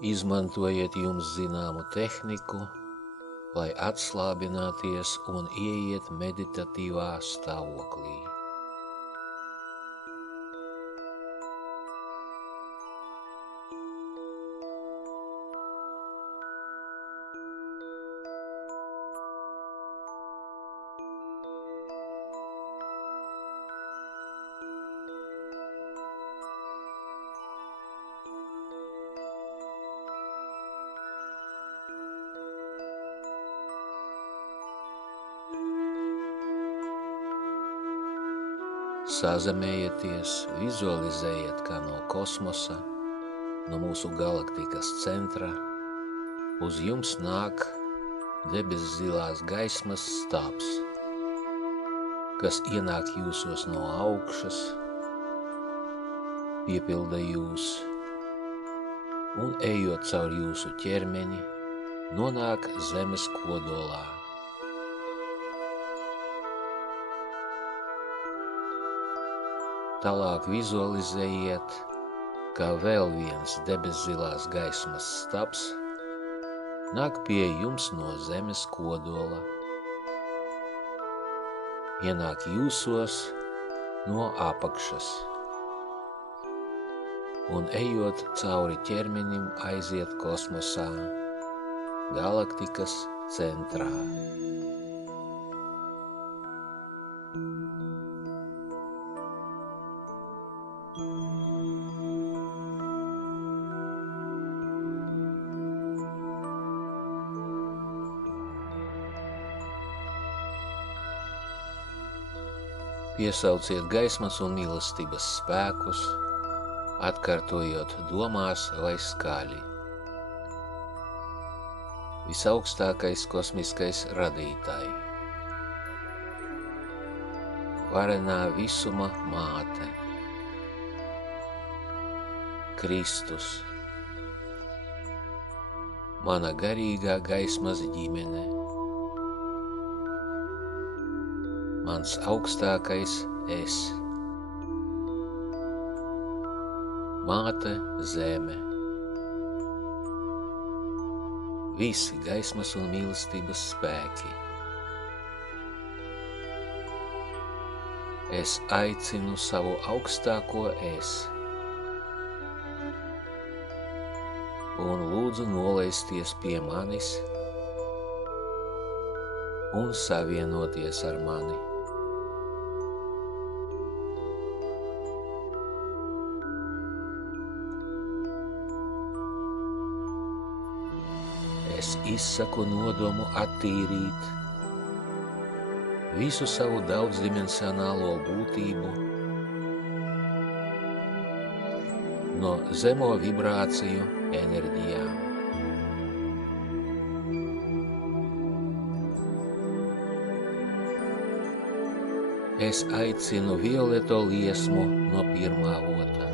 Izmantojiet jums zināmu tehniku, lai atslābināties un ieiet meditatīvā stāvoklī. Sazemējieties, vizualizējiet, kā no kosmosa, no mūsu galaktikas centra, uz jums nāk debesis zilās gaismas stāps, kas ienāk jūsos no augšas, piepilda jūs un, ejot caur jūsu ķermeni, nonāk zemes kodolā. Tālāk vizualizējiet, kā vēl viens debeszilās gaismas stabs nāk pie jums no zemes kodola, ienāk jūsos no apakšas un, ejot cauri ķermenim, aiziet kosmosā, galaktikas centrā. Piesauciet gaismas un mīlestības spēkus, atkārtojot domās vai skaļi. Visaugstākais kosmiskais radītāji, varenā visuma māte, Kristus, mana garīgā gaismas ģimene, mans augstākais es, māte zeme, visi gaismas un mīlestības spēki. Es aicinu savu augstāko es un lūdzu nolaisties pie manis un savienoties ar mani. Es izsaku nodomu attīrīt visu savu daudzdimensionālo būtību no zemo vibrāciju enerģijām. Es aicinu violeto liesmu no pirmā vota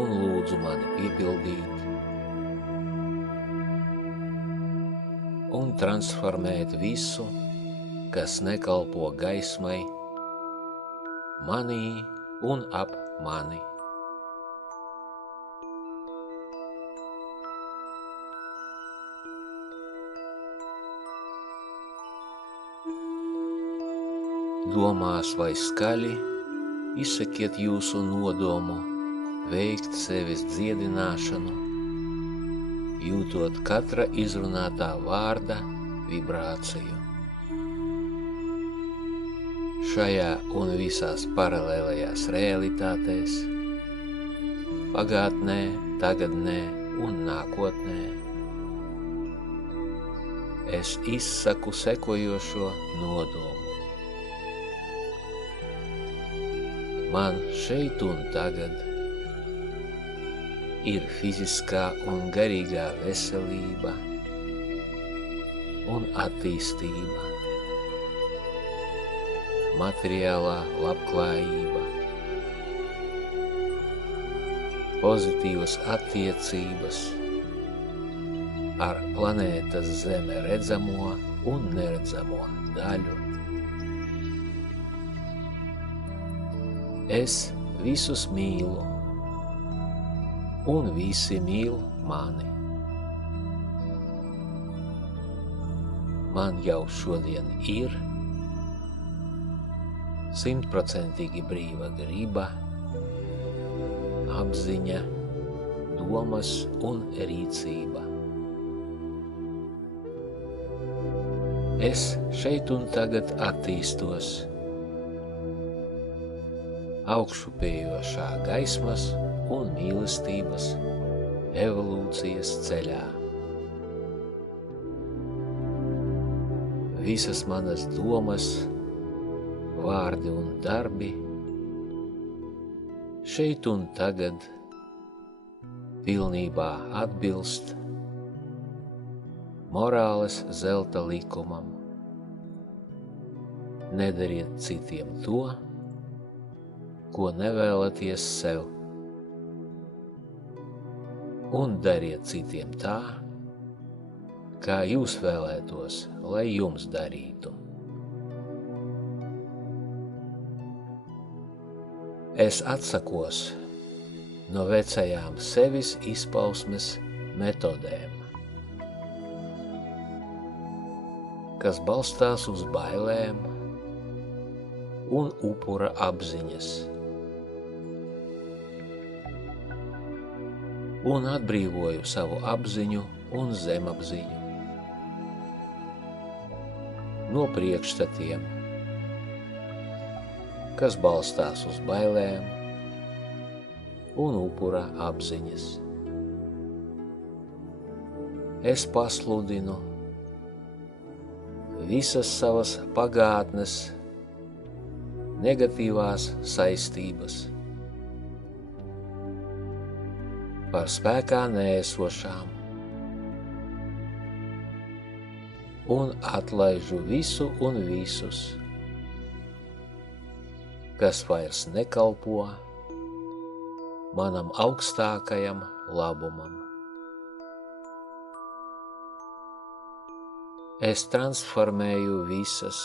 un lūdzu mani piepildīt un transformēt visu, kas nekalpo gaismai, manī un ap mani. Domās vai skaļi izsakiet jūsu nodomu veikt sevis dziedināšanu, jūtot katra izrunātā vārda vibrāciju. Šajā un visās paralēlajās realitātēs, pagātnē, tagadnē un nākotnē, es izsaku sekojošo nodomu. Man šeit un tagad ir fiziskā un garīgā veselība un attīstība, materiālā labklājība, pozitīvas attiecības ar planētas Zeme redzamo un neredzamo daļu. Es visus mīlu un visi mīl mani. Man jau šodien ir 100% brīva griba, apziņa, domas un rīcība. Es šeit un tagad attīstos augšupējošā gaismas un mīlestības evolūcijas ceļā. Visas manas domas, vārdi un darbi šeit un tagad pilnībā atbilst morāles zelta likumam. Nedariet citiem to, ko nevēlaties sev, un dariet citiem tā, kā jūs vēlētos, lai jums darītu. Es atsakos no vecajām sevis izpausmes metodēm, kas balstās uz bailēm un upura apziņas, un atbrīvoju savu apziņu un zemapziņu no priekšstatiem, kas balstās uz bailēm un upura apziņas. Es pasludinu visas savas pagātnes negatīvās saistības par spēkā neesošām un atlaižu visu un visus, kas vairs nekalpo manam augstākajam labumam. Es transformēju visas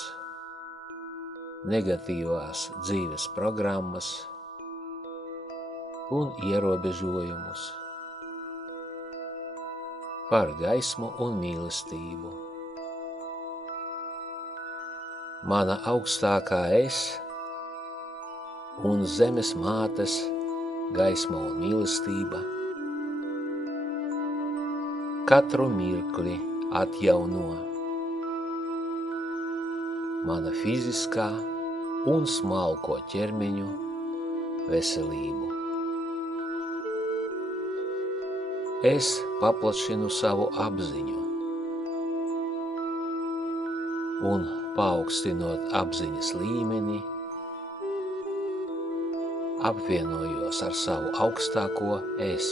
negatīvās dzīves programmas un ierobežojumus par gaismu un mīlestību. Mana augstākā es un zemes mātes gaisma un mīlestība katru mirkli atjauno mana fiziskā un smalko ķermeņu veselību. Es paplašinu savu apziņu un paaugstinot apziņas līmeni, apvienojos ar savu augstāko es.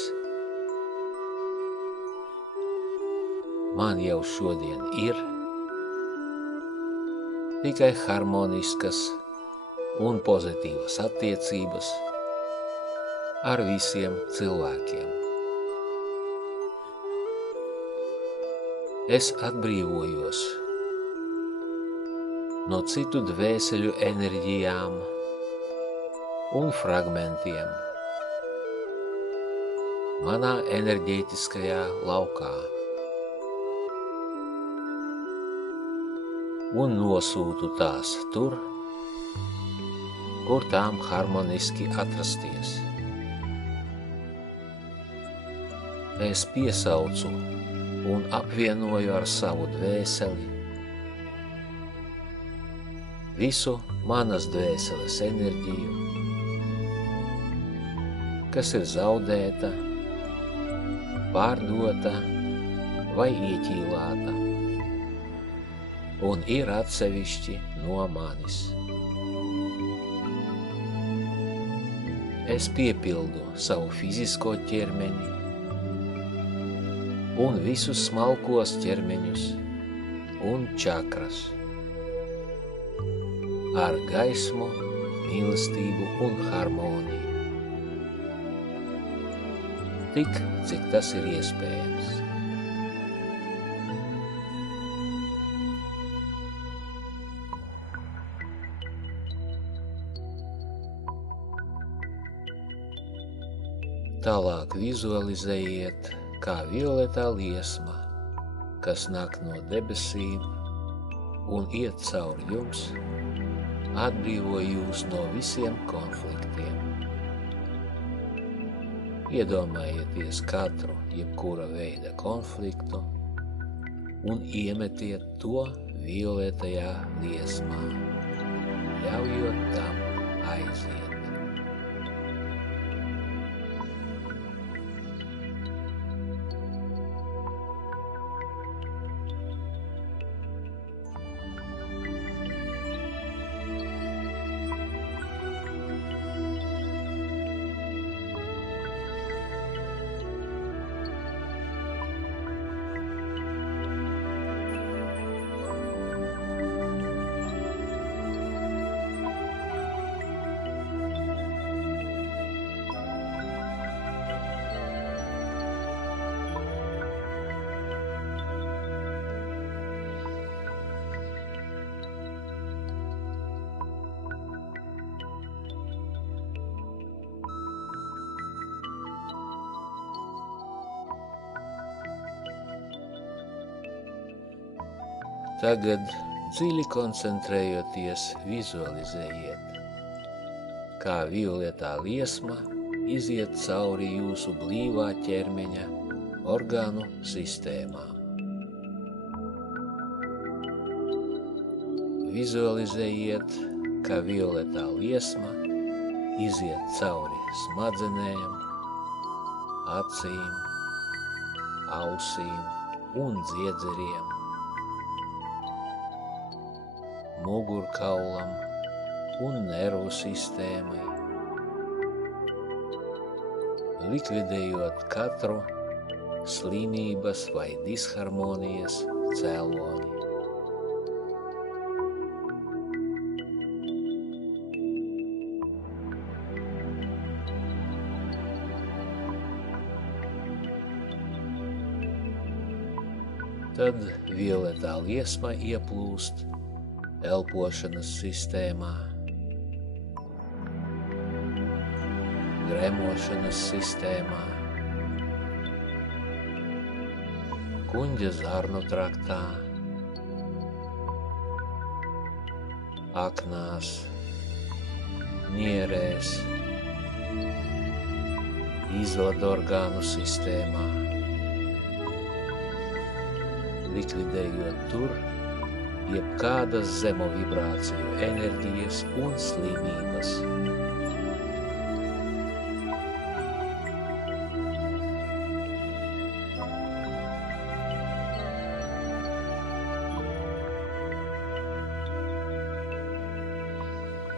Man jau šodien ir tikai harmoniskas un pozitīvas attiecības ar visiem cilvēkiem. Es atbrīvojos no citu dvēseļu enerģijām un fragmentiem manā enerģētiskajā laukā un nosūtu tās tur, kur tām harmoniski atrasties. Es piesaucu un apvienoju ar savu dvēseli visu manas dvēseles enerģiju, kas ir zaudēta, pārdota vai ieķīlāta un ir atsevišķi no manis. Es piepildu savu fizisko ķermeni un visus smalkos ķermeņus un čakras ar gaismu, mīlestību un harmoniju. Tik, cik tas ir iespējams. Tālāk vizualizējiet, kā violetā liesma, kas nāk no debesīm un iet cauri jums, atbrīvo jūs no visiem konfliktiem. Iedomājieties katru jebkura veida konfliktu un iemetiet to violetajā liesmā, ļaujot tam aiziet. Tagad dziļi koncentrējoties vizualizējiet, kā violetā liesma iziet cauri jūsu blīvā ķermeņa orgānu sistēmām. Vizualizējiet, kā violetā liesma iziet cauri smadzenēm, acīm, ausīm un dziedzeriem, mugurkaulam un nervu sistēmai, likvidējot katru slimības vai disharmonijas cēloni. Tad violetā liesma ieplūst elpošanas sistēmā, gremošanas sistēmā, kuņģa zarnu traktā, aknās, nierēs, izvadorgānu sistēmā, likvidējot tur jebkādas zemo vibrāciju enerģijas un slimības.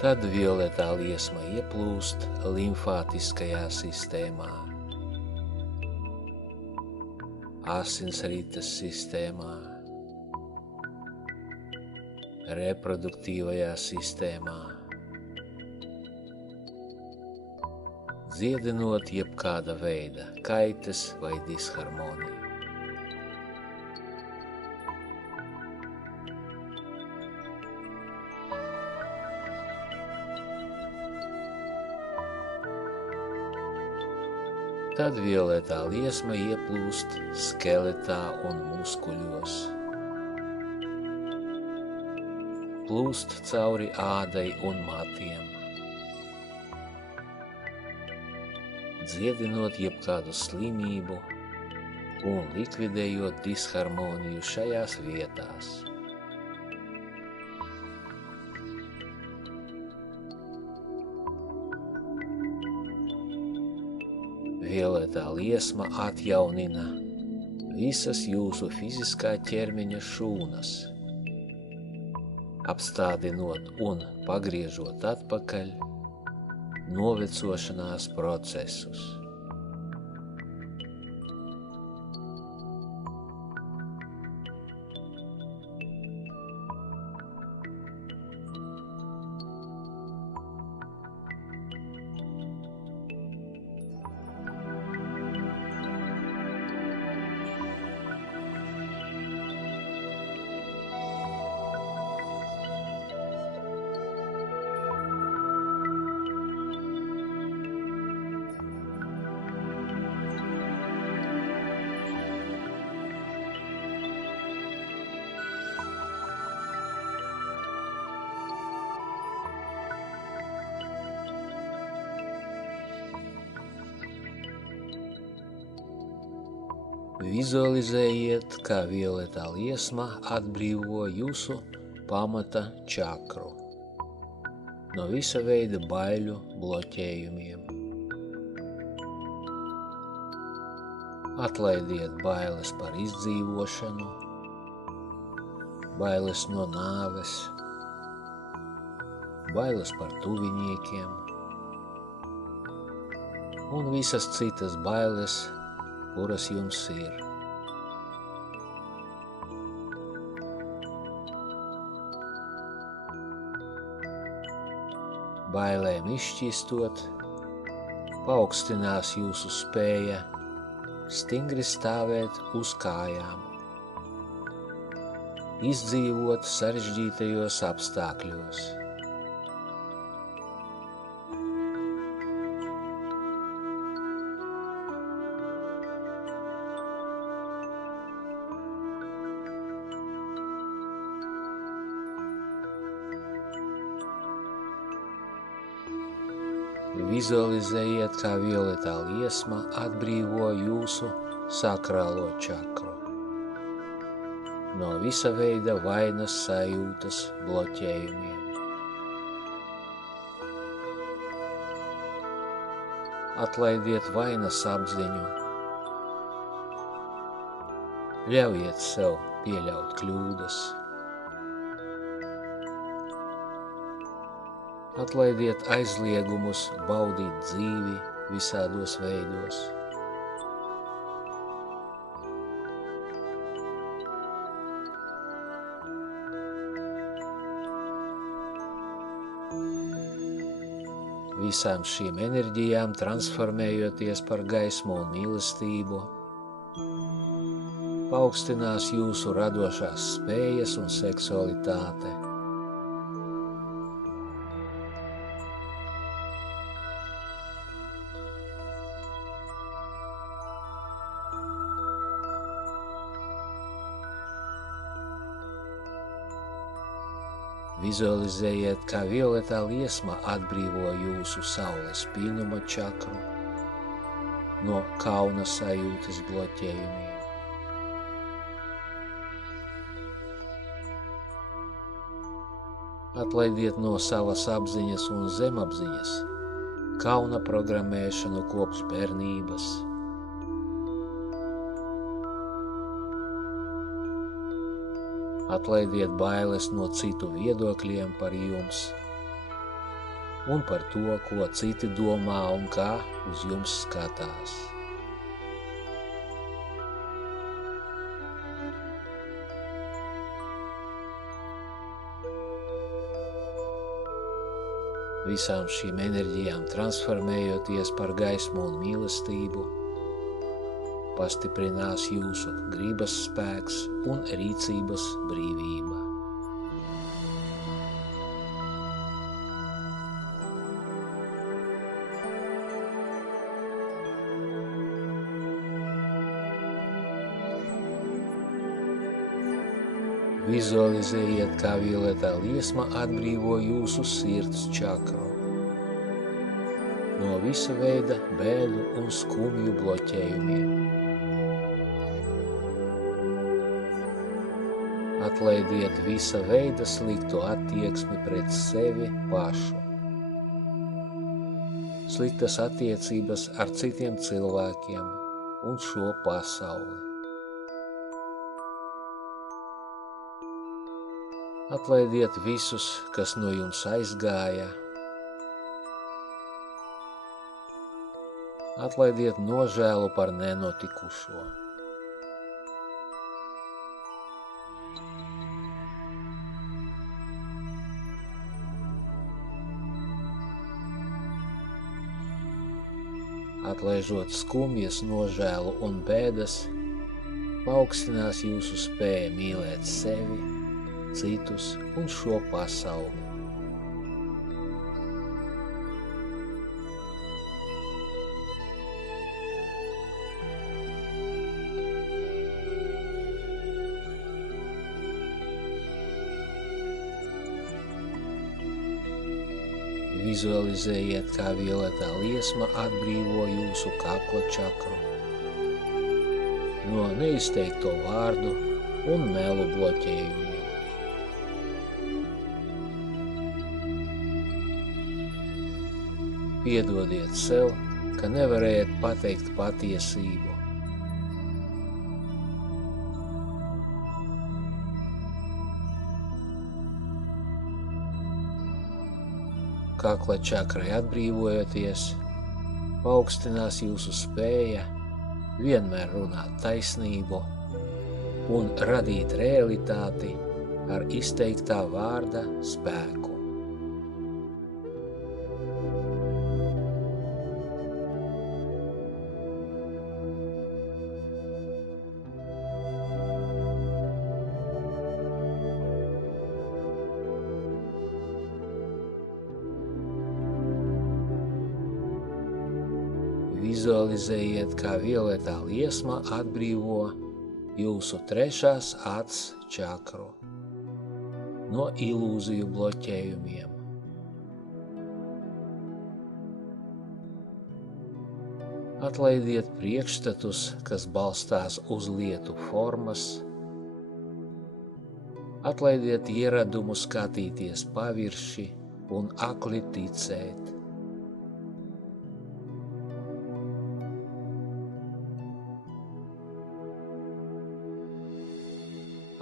Tad violetā liesma ieplūst limfātiskajā sistēmā, asinsrites sistēmā, reproduktīvajā sistēmā, dziedinot jebkāda veida kaitas vai disharmoniju. Tad violetā liesma ieplūst skeletā un muskuļos, plūst cauri ādai un matiem, dziedinot jebkādu slimību un likvidējot disharmoniju šajās vietās. Violetā liesma atjaunina visas jūsu fiziskā ķermeņa šūnas, apstādinot un pagriežot atpakaļ novecošanās procesus. Vizualizējiet, kā violetā liesma atbrīvo jūsu pamata čakru no visa veida baiļu bloķējumiem. Atlaidiet bailes par izdzīvošanu, bailes no nāves, bailes par tuviniekiem un visas citas bailes, kuras jums ir. Bailēm izšķistot, paaugstinās jūsu spēja stingri stāvēt uz kājām, izdzīvot sarežģītajos apstākļos. Vizualizējiet, kā violetā liesma atbrīvo jūsu sakrālo čakru no visa veida vainas sajūtas bloķējumiem. Atlaidiet vainas apziņu, ļaujiet sev pieļaut kļūdas. Atlaidiet aizliegumus baudīt dzīvi visādos veidos. Visām šīm enerģijām transformējoties par gaismu un mīlestību, paaugstinās jūsu radošās spējas un seksualitāte. Vizualizējiet, kā violetā liesma atbrīvo jūsu saules pilnuma čakru no kauna sajūtas bloķējumiem. Atlaidiet no savas apziņas un zemapziņas kauna programmēšanu kopš bērnības. Atlaidiet bailes no citu viedokļiem par jums un par to, ko citi domā un kā uz jums skatās. Visām šīm enerģijām transformējoties par gaismu un mīlestību, pastiprinās jūsu gribas spēks un rīcības brīvība. Vizualizējiet, kā violetā liesma atbrīvo jūsu sirds čakru no visa veida bēļu un skumju bloķējumiem. Atlaidiet visa veida slikto attieksmi pret sevi pašu, sliktas attiecības ar citiem cilvēkiem un šo pasauli. Atlaidiet visus, kas no jums aizgāja. Atlaidiet nožēlu par nenotikušo. Atlaižot skumjas, nožēlu un bēdas, paaugstinās jūsu spēja mīlēt sevi, citus un šo pasauli. Vizualizējiet, kā violetā liesma atbrīvo jūsu kakla čakru no neizteikto vārdu un melu bloķējumiem. Piedodiet sev, ka nevarējat pateikt patiesību. Kakla čakrai atbrīvojoties, paaugstinās jūsu spēja vienmēr runāt taisnību un radīt realitāti ar izteiktā vārda spēku. Vizualizējiet, kā violetā liesma atbrīvo jūsu trešās acs čakru no ilūziju bloķējumiem. Atlaidiet priekšstatus, kas balstās uz lietu formas. Atlaidiet ieradumu skatīties pavirši un akli ticēt.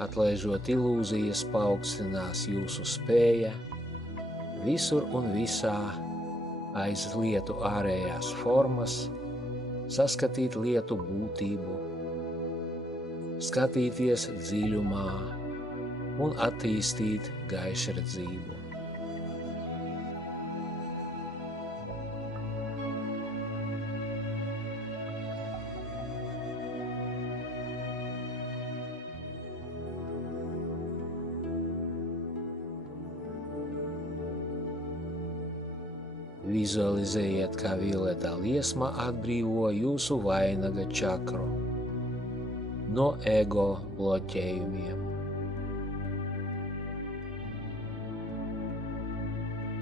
Atlaižot ilūzijas, paaugstinās jūsu spēja visur un visā aiz lietu ārējās formas saskatīt lietu būtību, skatīties dziļumā un attīstīt gaišredzību. Vizualizējiet, kā violetā liesma atbrīvo jūsu vainaga čakru no ego bloķējumiem.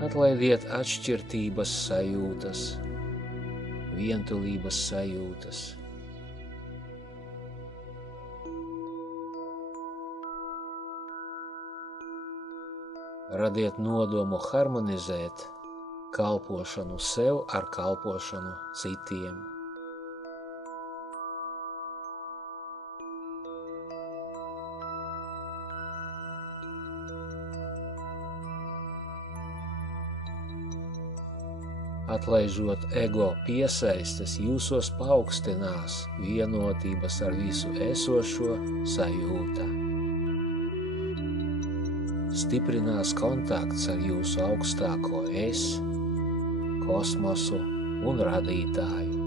Atlaidiet atšķirtības sajūtas, vientulības sajūtas. Radiet nodomu harmonizēt kalpošanu sev ar kalpošanu citiem. Atlaižot ego piesaistes, jūsos paaugstinās vienotības ar visu esošo sajūta. Stiprinās kontakts ar jūsu augstāko es, kosmosu un radītāju.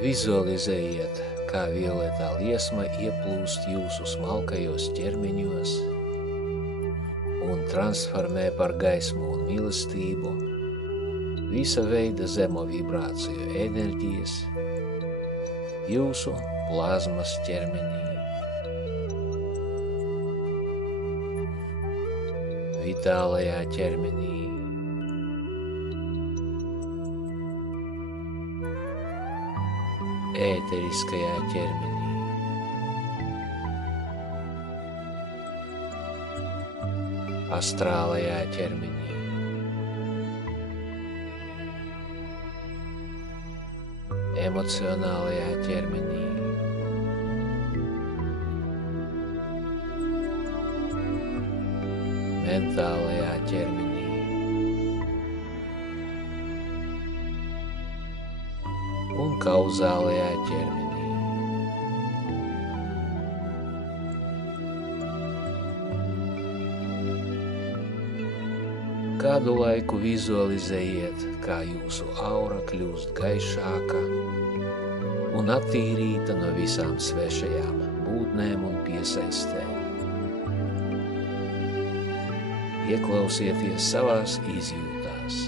Vizualizējiet, kā violetā liesma ieplūst jūsu smalkajos ķermeņos un transformē par gaismu un mīlestību visa veida zemo vibrāciju enerģijas jūsu plazmas ķermenī. Vitālajā ķermenī. Ēteriskajā ķermenī, astrālajā ķermenī, emocionālajā ķermenī, mentālajā ķermenī, un kauzālajā ķermenī. Kādu laiku vizualizējiet, kā jūsu aura kļūst gaišāka un attīrīta no visām svešajām būtnēm un piesaistēm. Ieklausieties savās izjūtās.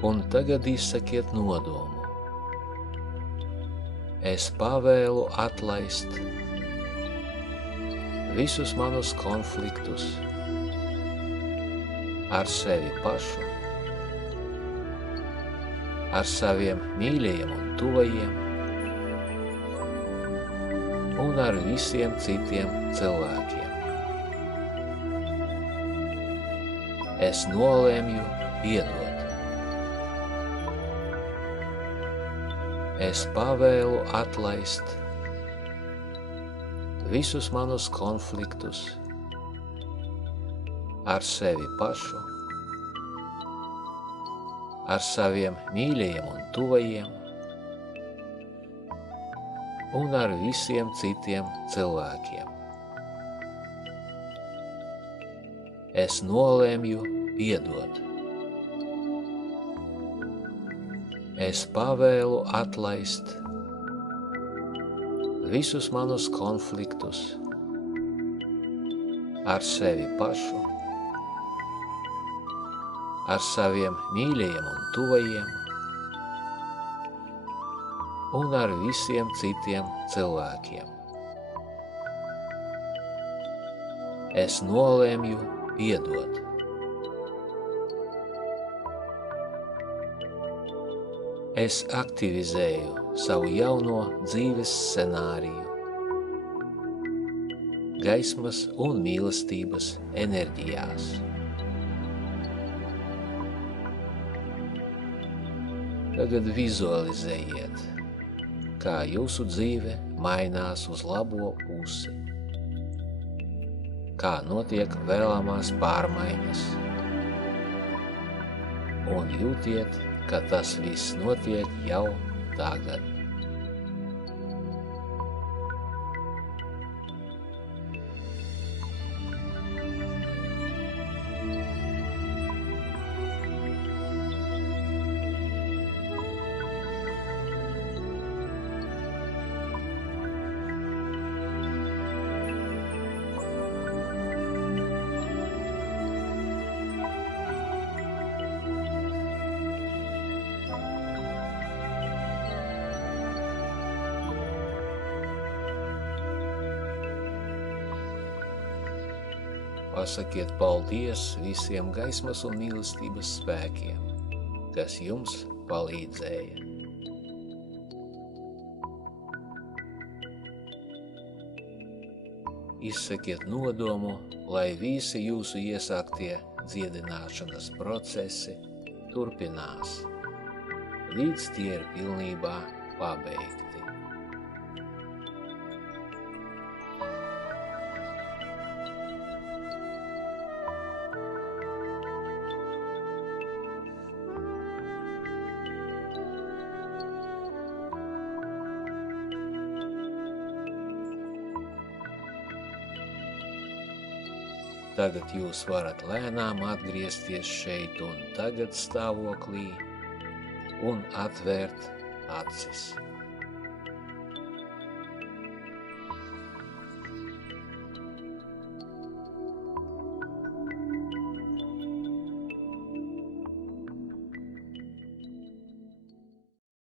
Un tagad izsakiet nodomu. Es pavēlu atlaist visus manus konfliktus ar sevi pašu, ar saviem mīļajiem un tuvajiem un ar visiem citiem cilvēkiem. Es nolēmju piedot. Es pavēlu atlaist visus manus konfliktus ar sevi pašu, ar saviem mīļajiem un tuvajiem un ar visiem citiem cilvēkiem. Es nolēmju piedot. Es pavēlu atlaist visus manus konfliktus ar sevi pašu, ar saviem mīļajiem un tuvajiem un ar visiem citiem cilvēkiem. Es nolēmju piedot. Es aktivizēju savu jauno dzīves scenāriju, gaismas un mīlestības enerģijās. Tagad vizualizējiet, kā jūsu dzīve mainās uz labo pusi, kā notiek vēlamās pārmaiņas, un jūtiet, ka tas viss notiek jau tagad. Pasakiet paldies visiem gaismas un mīlestības spēkiem, kas jums palīdzēja. Izsakiet nodomu, lai visi jūsu iesāktie dziedināšanas procesi turpinās, līdz tie ir pilnībā pabeigti. Tagad jūs varat lēnām atgriezties šeit un tagad stāvoklī un atvērt acis.